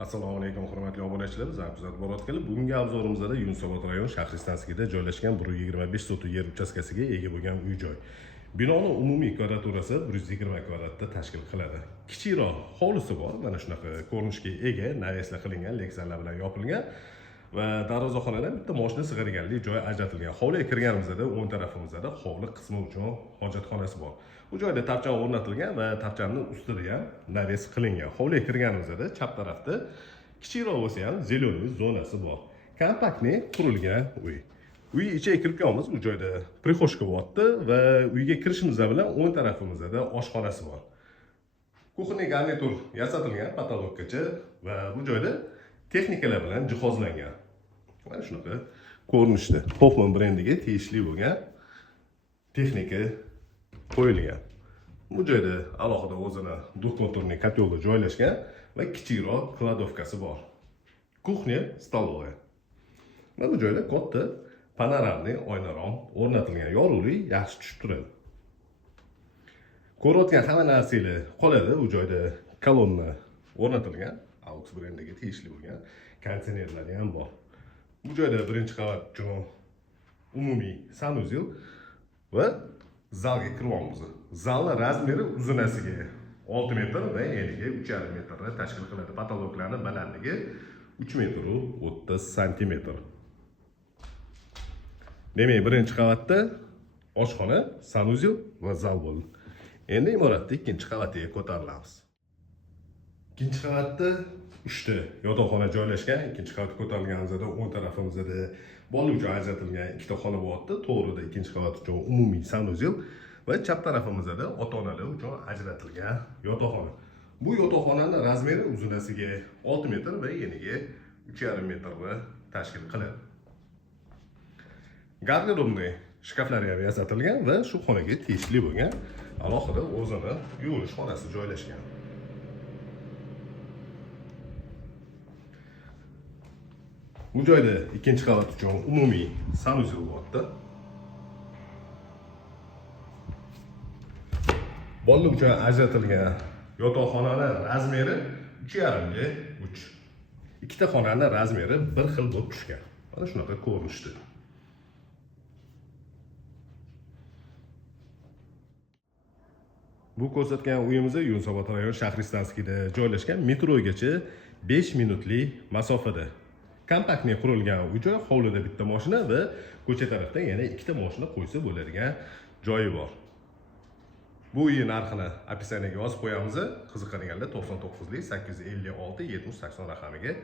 Assalomu alaykum hurmatli obunachilar. Bizlar kuzatib borayotganlar. Bugungi obzorimizda Yunusobod rayon Shahristanskida joylashgan 125 sotix yer uchastkasiga ega bo'lgan uy-joy. Binoning umumiy kvadraturasi 120 kvadratda tashkil qiladi. Kichikroq hovlisi bor, mana shunaqa ko'rinishga ega, naveslar qilingan, leksanlar bilan yopilgan va darvozaxonadan bitta mashina sig'adiganli joy ajratilgan. Hovliga kirganimizda o'ng tarafimizda hovli qismi uchun hojatxonasi bor. Bu joyda tapchan o'rnatilgan va tapchanning ustida ham naves qilingan. Hovliga kirganimizda chap tarafda kichikroq bo'lsa ham zelenoy zonasi bor. Kompaktni qurilgan uy. Uy ichiga kirib kelamiz. Bu joyda prixoshka bo'lyapti va uyga kirishimiz bilan o'ng tarafimizda oshxonasi bor. Kuxniy garnitur yasatilgan patologgacha va bu joyda texnikalar bilan jihozlangan. Mana shunaqa ko'rinishda Hoffman brendiga tegishli bo'lgan texnika qo'yilgan. Bu joyda alohida o'zini duxkonturniy kotyolda joylashgan va kichikroq kladovkasi bor. Kuxnya, stolova. Va bu joyda katta panoramli oynarom o'rnatilgan. Yorug'lik yaxshi tushib turadi. Ko'rayotgan hamma narsalar qoladi. Bu joyda kolonna o'rnatilgan, Aux brendiga tegishli bo'lgan konditsionerlar ham bor. Bu joyda birinchi qavat uchun umumiy sanuzel va zalga kiryapmiz. Zalning razmeri uzunasiga 6 metr va eniga 3,5 metrni tashkil qiladi. Patologlarning balandligi 3 metr 30 santimetr. Demak, birinchi qavatda oshxona, sanuzel va zal bo'ldi. Endi imoratning ikkinchi qavatiga ko'tarilamiz. Ikkinchi qavatda 3 ta yotoqxona joylashgan. Ikkinchi qavatga ko'tarilganimizda o'ng tarafimizda bola uchun ajratilgan ikkita xona bo'lyapti. To'g'rida ikkinchi qavat uchun umumiy sanuzel va chap tarafimizda ota-onalar uchun ajratilgan yotoqxona. Bu yotoqxonaning razmeri uzunasiga 6 metr va eniga 3,5 metrni tashkil qiladi. Garderobli shkaflar ham yasatilgan va shu xonaga tegishli bo'lgan alohida o'zini yuvinish xonasi joylashgan. Bu joyda ikkinchi qavat uchun umumiy sanuzel bo'lyapti. Bola uchun ajratilgan yotoqxonaning razmeri 3,5 ga 3. Ikkita xonaning razmeri bir xil bo'lib tushgan. Mana shunaqa ko'rinishda. Bu ko'rsatgan uyimiz Yunusobod rayon Shahristanskida joylashgan, metrogacha 5 minutlik masofada. Kompaktni qurilgan uy-joy, hovlida bitta mashina va ko'cha tarafdan yana ikkita mashina qo'ysa bo'ladigan joyi bor. Bu uy narxini opisiyaga yozib qo'yamiz. Qiziqadiganlar 99 856 70 80 raqamiga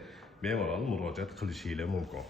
bemalol murojaat qilishingiz mumkin.